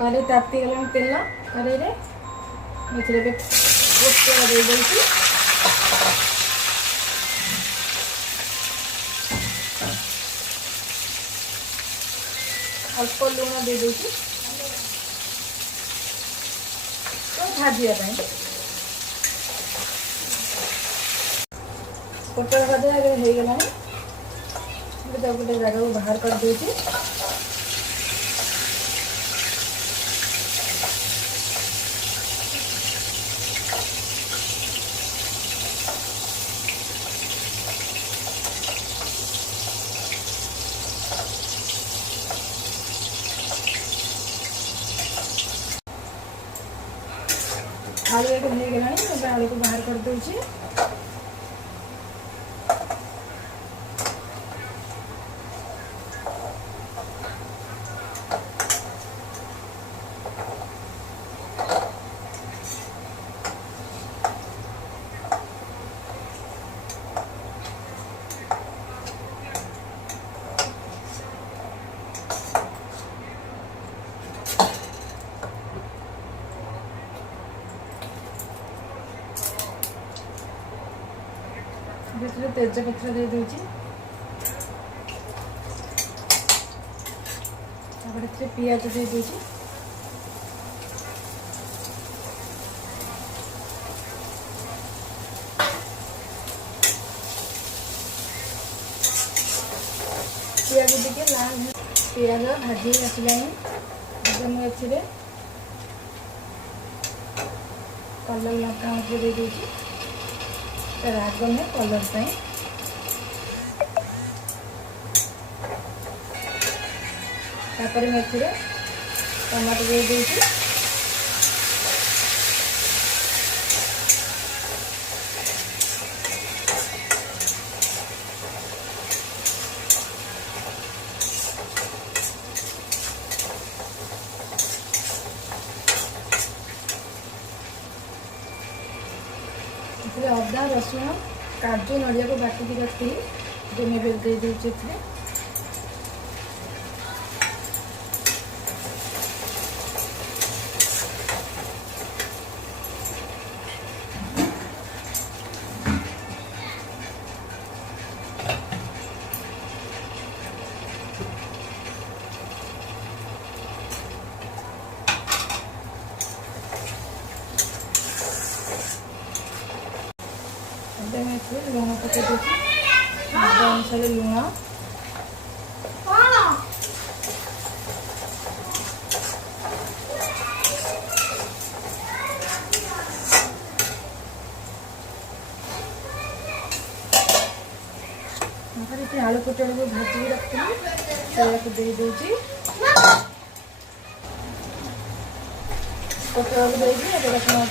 कड़े ताती गला तेल कड़े दे देती अल्प लुण दे दूँ तो भाजापी पोटल भजा हो गला गोटे जगह को बाहर कर दूँ। आलू एक हो गला आलू को बाहर कर दूँ। तेजपत्र दे दूँ पियाज दे दूँ पियाज टिके लाल पियाज भाजी आसला मुझे कलर लଙ୍କା दे दूँ राग में कलर पे टमाटो दे दूँ अदा रसुण काजू नड़िया को बाटिकी रखी विनेगर दे दूँ। लुण पकई दूसरी अनुसार लुण आलू पोटल को भाजी रखी दे दूँ पोटल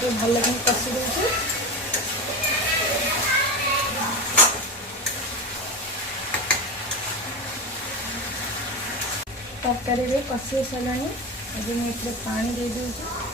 को भल लगे कषि दूँ। तरकारी कषि सारा मुझे पानी दे दूँ।